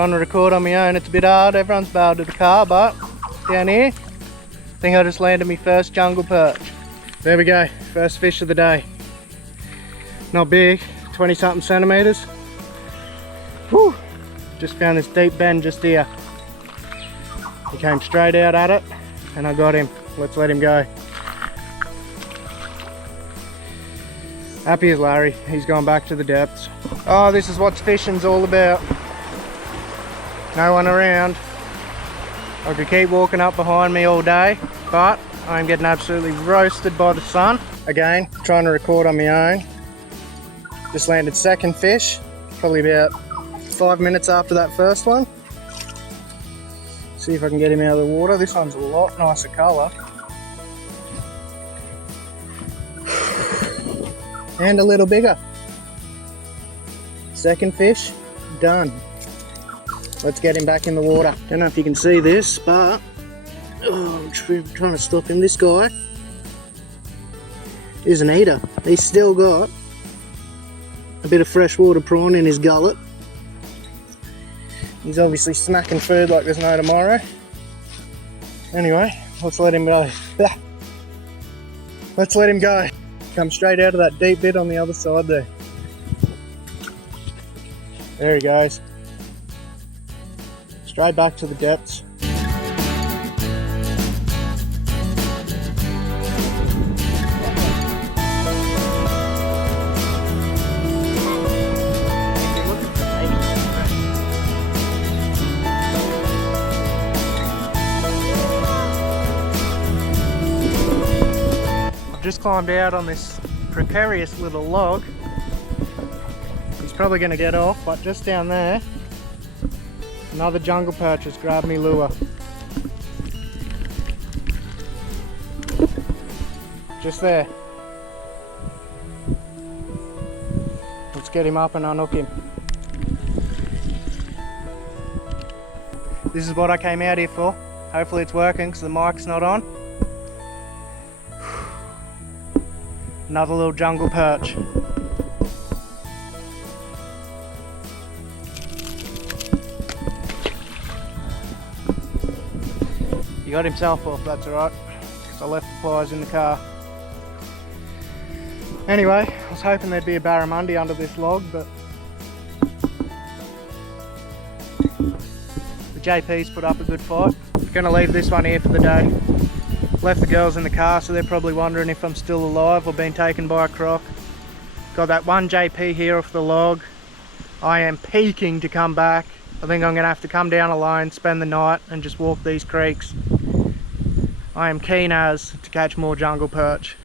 Trying to record on my own, it's a bit hard. Everyone's bowed to the car, but down here, I think I just landed my first jungle perch. There we go, first fish of the day. Not big, 20 something centimeters. Whew. Just found this deep bend just here. He came straight out at it and I got him. Let's let him go. Happy as Larry, he's gone back to the depths. Oh, this is what fishing's all about. No one around. I could keep walking up behind me all day, but I'm getting absolutely roasted by the sun. Again, trying to record on my own. Just landed second fish, probably about 5 minutes after that first one. See if I can get him out of the water. This one's a lot nicer colour. And a little bigger. Second fish, done. Let's get him back in the water. Don't know if you can see this, but I'm trying to stop him. This guy is an eater. He's still got a bit of freshwater prawn in his gullet. He's obviously smacking food like there's no tomorrow. Anyway, let's let him go. Let's let him go. Come straight out of that deep bit on the other side there. There he goes. Straight back to the depths. Just climbed out on this precarious little log. He's probably going to get off, but just down there, another jungle perch has grabbed me lure. Just there. Let's get him up and unhook him. This is what I came out here for. Hopefully it's working because the mic's not on. Another little jungle perch. He got himself off, that's alright, because I left the pliers in the car. Anyway, I was hoping there'd be a barramundi under this log, but the JP's put up a good fight. Gonna leave this one here for the day. Left the girls in the car, so they're probably wondering if I'm still alive or been taken by a croc. Got that one JP here off the log. I am peaking to come back. I think I'm going to have to come down alone, spend the night and just walk these creeks. I am keen as to catch more jungle perch.